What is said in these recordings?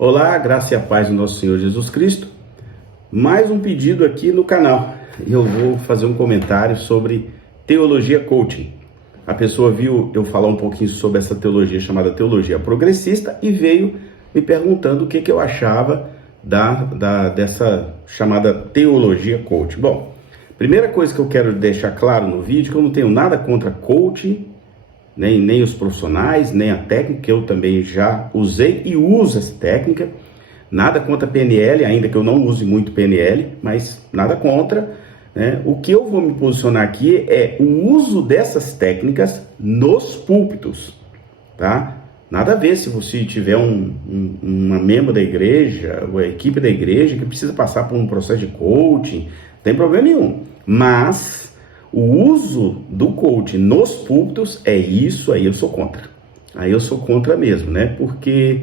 Olá, graça e a paz do nosso Senhor Jesus Cristo. Mais um pedido aqui no canal. Eu vou fazer um comentário sobre teologia coaching. A pessoa viu eu falar um pouquinho sobre essa teologia chamada teologia progressista e veio me perguntando o que eu achava dessa chamada teologia coaching. Bom, primeira coisa que eu quero deixar claro no vídeo, que eu não tenho nada contra coaching, nem os profissionais, nem a técnica, que eu também já usei e uso essa técnica. Nada contra PNL, ainda que eu não use muito PNL, mas nada contra, né? O que eu vou me posicionar aqui é o uso dessas técnicas nos púlpitos, tá? Nada a ver se você tiver uma membro da igreja, ou a equipe da igreja que precisa passar por um processo de coaching, não tem problema nenhum. Mas o uso do coaching nos púlpitos é isso aí, eu sou contra. Aí eu sou contra mesmo, né? Porque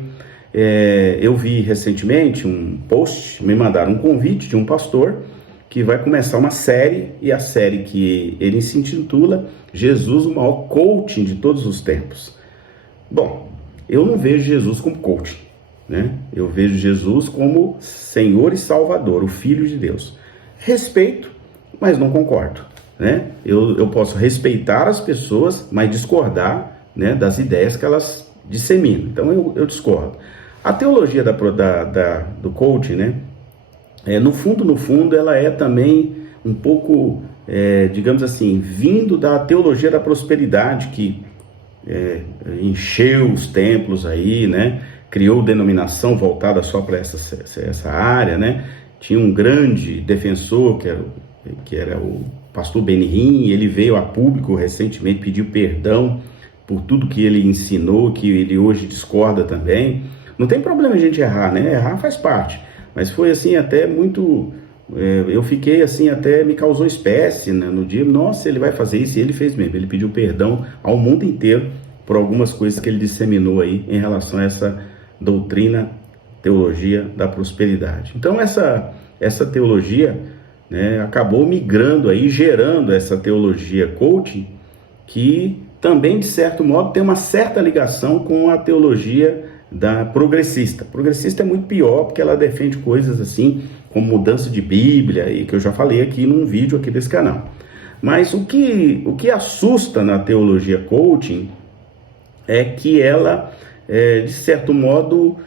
eu vi recentemente um post, me mandaram um convite de um pastor que vai começar uma série, e a série que ele se intitula Jesus, o maior coaching de todos os tempos. Bom, eu não vejo Jesus como coaching, né? Eu vejo Jesus como Senhor e Salvador, o Filho de Deus. Respeito, mas não concordo, né? Eu posso respeitar as pessoas, mas discordar, né, das ideias que elas disseminam. Então eu discordo. A teologia do coaching, né, no fundo, ela é também um pouco, digamos assim, vindo da teologia da prosperidade, que encheu os templos aí, né, criou denominação voltada só para essa área, né. Tinha um grande defensor, que era o pastor Benihim. Ele veio a público recentemente, pediu perdão por tudo que ele ensinou, que ele hoje discorda também. Não tem problema a gente errar, né? Errar faz parte. Mas foi assim até muito... eu fiquei assim, até me causou espécie, né, no dia. Nossa, ele vai fazer isso, e ele fez mesmo. Ele pediu perdão ao mundo inteiro por algumas coisas que ele disseminou aí em relação a essa doutrina, teologia da prosperidade. Então essa teologia, né, acabou migrando aí, gerando essa teologia coaching, que também, de certo modo, tem uma certa ligação com a teologia da progressista. Progressista é muito pior, porque ela defende coisas assim, como mudança de Bíblia, e que eu já falei aqui num vídeo aqui desse canal. Mas o que assusta na teologia coaching é que ela, de certo modo,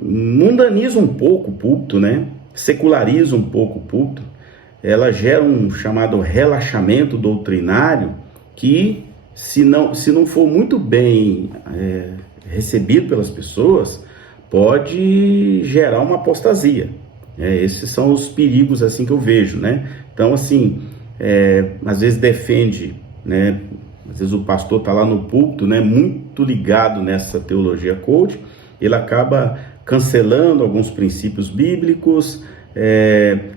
mundaniza um pouco o púlpito, né? Seculariza um pouco o púlpito. Ela gera um chamado relaxamento doutrinário que, se não for muito bem recebido pelas pessoas, pode gerar uma apostasia. Esses são os perigos assim que eu vejo, né? Então, assim, às vezes defende, né? Às vezes o pastor está lá no púlpito, né, muito ligado nessa teologia coaching, ele acaba cancelando alguns princípios bíblicos,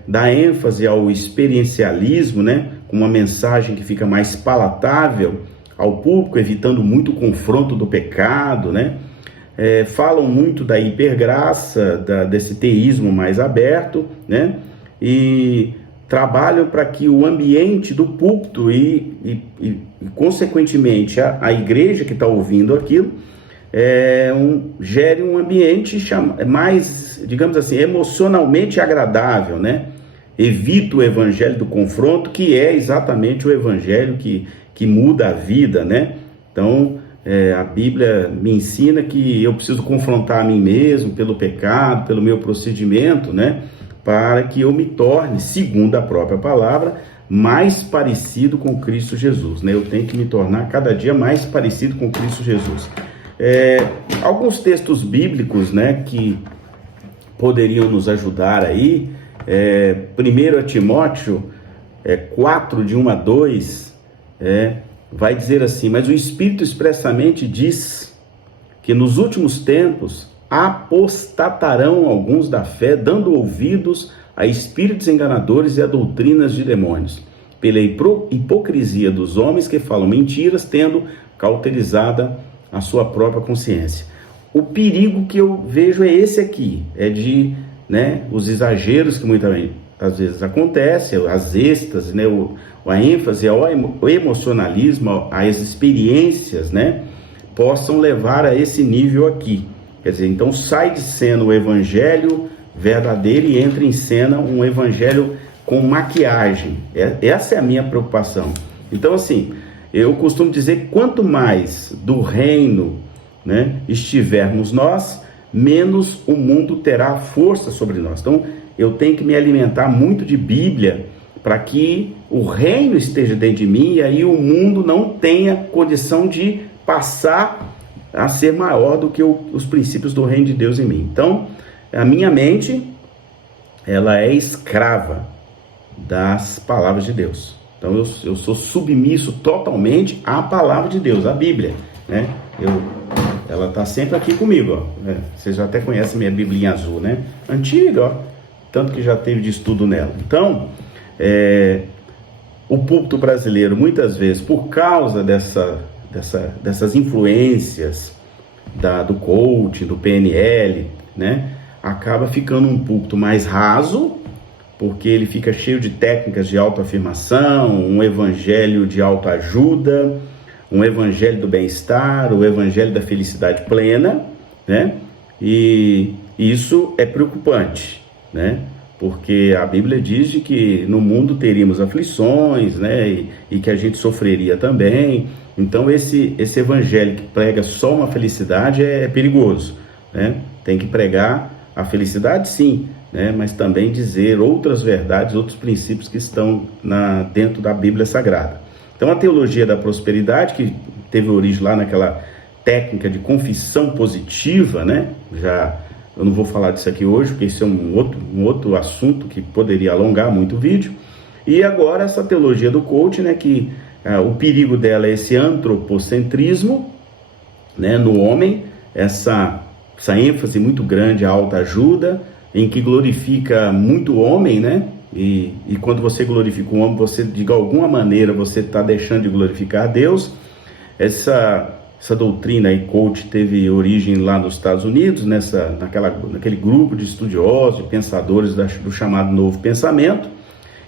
dá ênfase ao experiencialismo, né, com uma mensagem que fica mais palatável ao público, evitando muito o confronto do pecado, né? Falam muito da hipergraça, desse teísmo mais aberto, né? E trabalham para que o ambiente do púlpito e consequentemente, a igreja que está ouvindo aquilo, gere um ambiente mais, digamos assim, emocionalmente agradável, né? Evita o evangelho do confronto, que é exatamente o evangelho que muda a vida, né? Então, a Bíblia me ensina que eu preciso confrontar a mim mesmo pelo pecado, pelo meu procedimento, né? Para que eu me torne, segundo a própria palavra, mais parecido com Cristo Jesus, né? Eu tenho que me tornar cada dia mais parecido com Cristo Jesus. Alguns textos bíblicos, né, que poderiam nos ajudar aí, 1 Timóteo 4, de 1 a 2, vai dizer assim: mas o Espírito expressamente diz que nos últimos tempos apostatarão alguns da fé, dando ouvidos a espíritos enganadores e a doutrinas de demônios, pela hipocrisia dos homens que falam mentiras, tendo cauterizada a sua própria consciência. O perigo que eu vejo é esse aqui, de, né, os exageros que muitas às vezes acontecem, as êxtases, né, a ênfase ao emocionalismo, às experiências, né, possam levar a esse nível aqui. Quer dizer, então sai de cena o evangelho verdadeiro e entra em cena um evangelho com maquiagem. Essa é a minha preocupação. Então, assim, eu costumo dizer que quanto mais do reino, né, estivermos nós, menos o mundo terá força sobre nós. Então, eu tenho que me alimentar muito de Bíblia para que o reino esteja dentro de mim e aí o mundo não tenha condição de passar a ser maior do que os princípios do reino de Deus em mim. Então, a minha mente, ela é escrava das palavras de Deus. Então, eu sou submisso totalmente à palavra de Deus, à Bíblia, né? Ela está sempre aqui comigo, ó. Vocês já até conhecem minha Biblinha azul, né? Antiga, ó. Tanto que já teve de estudo nela. Então, o púlpito brasileiro, muitas vezes, por causa dessas influências do coaching, do PNL, né, acaba ficando um púlpito mais raso, porque ele fica cheio de técnicas de autoafirmação, um evangelho de autoajuda, um evangelho do bem-estar, o evangelho da felicidade plena, né? E isso é preocupante, né? Porque a Bíblia diz de que no mundo teríamos aflições, né? E que a gente sofreria também. Então esse evangelho que prega só uma felicidade é perigoso, né? Tem que pregar a felicidade, sim, né? Mas também dizer outras verdades, outros princípios que estão dentro da Bíblia Sagrada. Então a teologia da prosperidade, que teve origem lá naquela técnica de confissão positiva, né? Eu não vou falar disso aqui hoje, porque isso é um outro assunto que poderia alongar muito o vídeo. E agora essa teologia do coaching, né, que o perigo dela é esse antropocentrismo, né, no homem, essa ênfase muito grande à autoajuda, em que glorifica muito o homem, né? E quando você glorifica o homem, você, de alguma maneira, você está deixando de glorificar a Deus. Essa doutrina aí, coach, teve origem lá nos Estados Unidos, naquele grupo de estudiosos, de pensadores do chamado Novo Pensamento,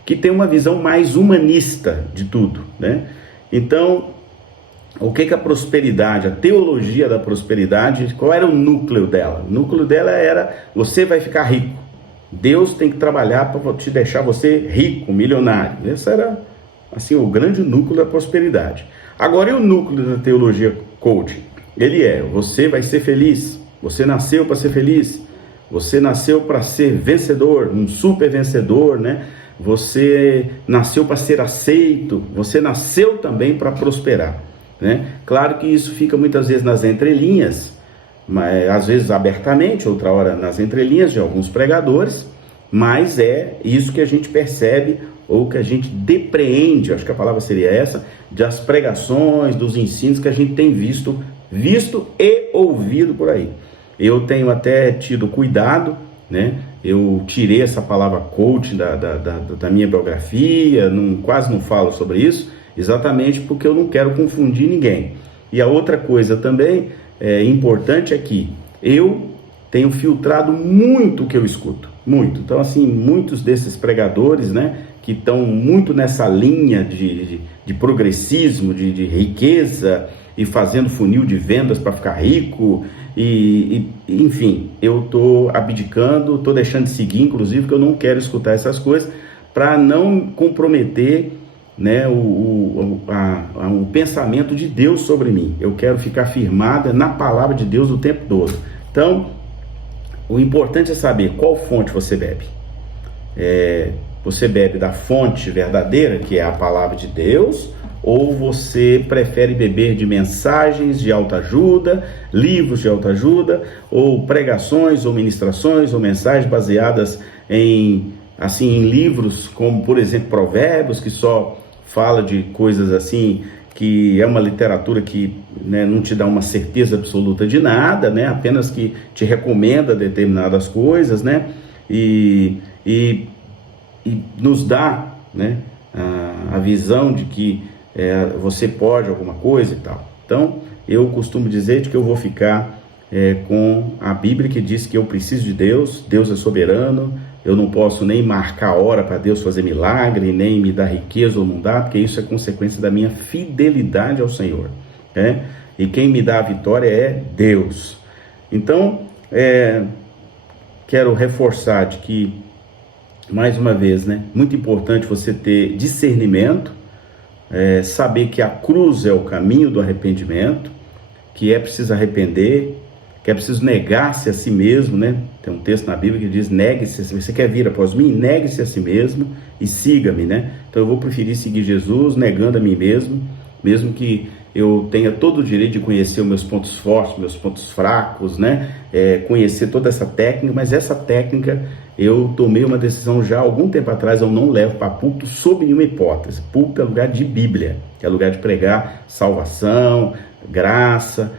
que tem uma visão mais humanista de tudo, né? Então, o que a prosperidade, a teologia da prosperidade, qual era o núcleo dela? O núcleo dela era: você vai ficar rico. Deus tem que trabalhar para te deixar você rico, milionário. Esse era, assim, o grande núcleo da prosperidade. Agora, e o núcleo da teologia coaching? Ele você vai ser feliz, você nasceu para ser feliz, você nasceu para ser vencedor, um super vencedor, né? Você nasceu para ser aceito, você nasceu também para prosperar, né? Claro que isso fica muitas vezes nas entrelinhas, mas às vezes abertamente, outra hora nas entrelinhas de alguns pregadores, mas é isso que a gente percebe, ou que a gente depreende, acho que a palavra seria essa, das pregações, dos ensinos que a gente tem visto e ouvido por aí. Eu tenho até tido cuidado, né? Eu tirei essa palavra coach da minha biografia, quase não falo sobre isso, exatamente porque eu não quero confundir ninguém. E a outra coisa também importante é que eu tenho filtrado muito o que eu escuto, muito. Então, assim, muitos desses pregadores, né, que estão muito nessa linha de progressismo, de riqueza, e fazendo funil de vendas para ficar rico, enfim, eu estou abdicando, estou deixando de seguir, inclusive, porque eu não quero escutar essas coisas, para não comprometer, né, o pensamento de Deus sobre mim. Eu quero ficar firmada na palavra de Deus o tempo todo. Então, o importante é saber qual fonte você bebe. Você bebe da fonte verdadeira, que é a palavra de Deus, ou você prefere beber de mensagens de autoajuda, livros de autoajuda, ou pregações, ou ministrações, ou mensagens baseadas em livros como, por exemplo, Provérbios, que só fala de coisas assim, que é uma literatura que, né, não te dá uma certeza absoluta de nada, né, apenas que te recomenda determinadas coisas, né, e nos dá, né, a visão de que você pode alguma coisa e tal. Então, eu costumo dizer de que eu vou ficar com a Bíblia, que diz que eu preciso de Deus, Deus é soberano, eu não posso nem marcar a hora para Deus fazer milagre, nem me dar riqueza ou não dar, porque isso é consequência da minha fidelidade ao Senhor, né? E quem me dá a vitória é Deus. Então, quero reforçar de que, mais uma vez, né, muito importante você ter discernimento, saber que a cruz é o caminho do arrependimento, que é preciso arrepender, que é preciso negar-se a si mesmo, né? Tem um texto na Bíblia que diz: negue-se, se você quer vir após mim, negue-se a si mesmo e siga-me, né? Então eu vou preferir seguir Jesus negando a mim mesmo, mesmo que eu tenha todo o direito de conhecer os meus pontos fortes, meus pontos fracos, né? Conhecer toda essa técnica, mas essa técnica eu tomei uma decisão já há algum tempo atrás, eu não levo para púlpito sob nenhuma hipótese. Púlpito é lugar de Bíblia, é lugar de pregar salvação, graça,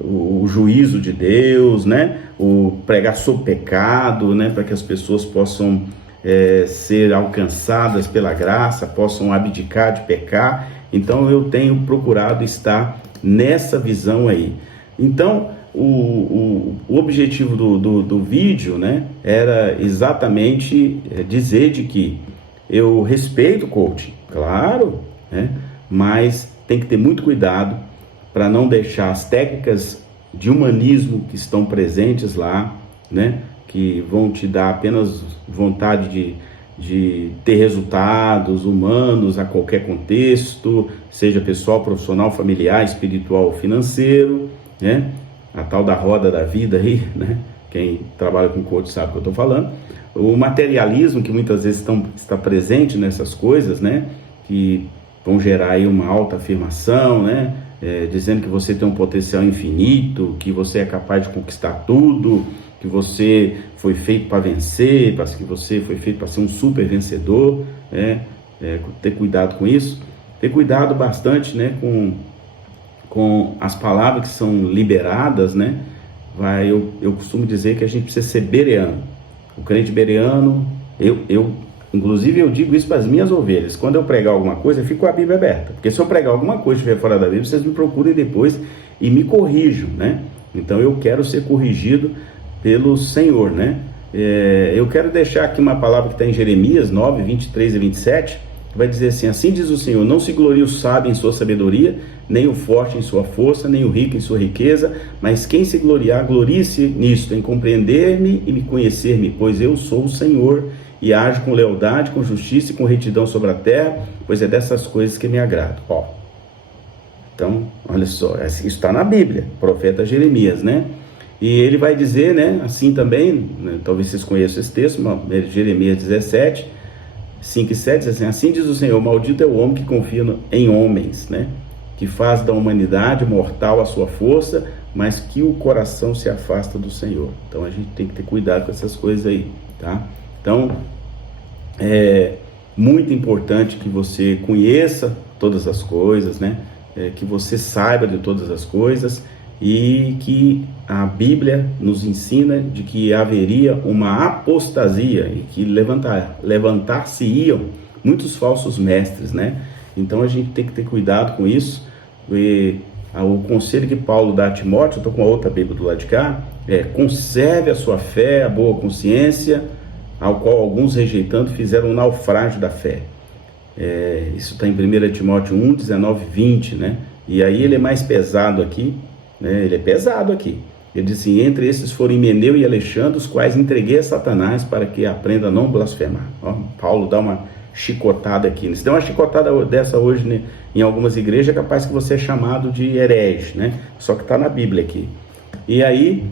o juízo de Deus, né? O pregar sobre pecado, né? Para que as pessoas possam ser alcançadas pela graça, possam abdicar de pecar. Então eu tenho procurado estar nessa visão aí. Então o objetivo do vídeo, né, era exatamente dizer de que eu respeito o coaching, claro, né, mas tem que ter muito cuidado para não deixar as técnicas de humanismo que estão presentes lá, né, que vão te dar apenas vontade de ter resultados humanos a qualquer contexto, seja pessoal, profissional, familiar, espiritual ou financeiro, né? A tal da roda da vida aí, né? Quem trabalha com coach sabe o que eu estou falando. O materialismo que muitas vezes está presente nessas coisas, né? Que vão gerar aí uma autoafirmação, né? Dizendo que você tem um potencial infinito, que você é capaz de conquistar tudo, que você foi feito para vencer, que você foi feito para ser um super vencedor, ter cuidado com isso, ter cuidado bastante, né, com as palavras que são liberadas, né? Eu costumo dizer que a gente precisa ser bereano. O crente bereano, inclusive eu digo isso para as minhas ovelhas. Quando eu pregar alguma coisa, eu fico com a Bíblia aberta, porque se eu pregar alguma coisa que estiver fora da Bíblia, vocês me procurem depois e me corrijam, né? Então eu quero ser corrigido pelo Senhor, né? Eu quero deixar aqui uma palavra que está em Jeremias 9, 23 e 27, que vai dizer assim: assim diz o Senhor, não se glorie o sábio em sua sabedoria, nem o forte em sua força, nem o rico em sua riqueza, mas quem se gloriar, glorie-se nisto, em compreender-me e me conhecer-me, pois eu sou o Senhor, e ajo com lealdade, com justiça e com retidão sobre a terra, pois é dessas coisas que me agrado. Então, olha só, isso está na Bíblia, profeta Jeremias, né? E ele vai dizer, né, assim também, né, talvez vocês conheçam esse texto, Jeremias 17, 5 e 7, diz assim: assim diz o Senhor, maldito é o homem que confia em homens, né, que faz da humanidade mortal a sua força, mas que o coração se afasta do Senhor. Então a gente tem que ter cuidado com essas coisas aí, tá? Então, é muito importante que você conheça todas as coisas, né, que você saiba de todas as coisas, e que a Bíblia nos ensina de que haveria uma apostasia e que levantar-se-iam muitos falsos mestres, né? Então a gente tem que ter cuidado com isso. O conselho que Paulo dá a Timóteo, eu estou com a outra Bíblia do lado de cá, conserve a sua fé, a boa consciência, ao qual alguns rejeitando fizeram um naufrágio da fé. Isso está em 1 Timóteo 1, 19, 20, né? E aí ele é mais pesado aqui, né? Ele é pesado aqui. Ele diz assim: entre esses foram Himeneu e Alexandre, os quais entreguei a Satanás para que aprenda a não blasfemar. Paulo dá uma chicotada aqui. Se der uma chicotada dessa hoje, né, em algumas igrejas, é capaz que você é chamado de herege, né? Só que está na Bíblia aqui. E aí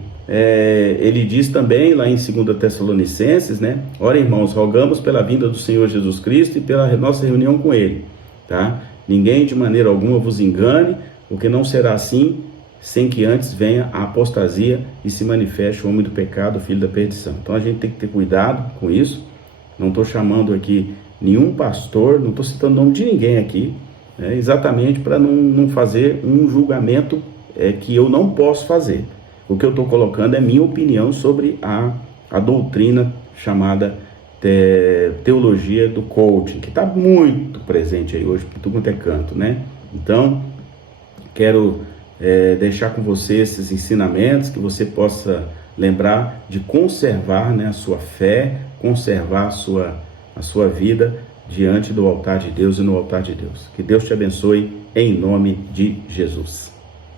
ele diz também lá em 2 Tessalonicenses, né? Ora, irmãos, rogamos pela vinda do Senhor Jesus Cristo e pela nossa reunião com Ele, tá? Ninguém de maneira alguma vos engane, porque não será assim, sem que antes venha a apostasia e se manifeste o homem do pecado, o filho da perdição. Então a gente tem que ter cuidado com isso. Não estou chamando aqui nenhum pastor, não estou citando o nome de ninguém aqui, exatamente para não fazer um julgamento que eu não posso fazer. O que eu estou colocando é minha opinião sobre a doutrina chamada teologia do coaching, que está muito presente aí hoje por tudo quanto é canto, né? Então, quero deixar com você esses ensinamentos, que você possa lembrar de conservar, né, a sua fé, conservar a sua vida diante do altar de Deus e no altar de Deus. Que Deus te abençoe em nome de Jesus.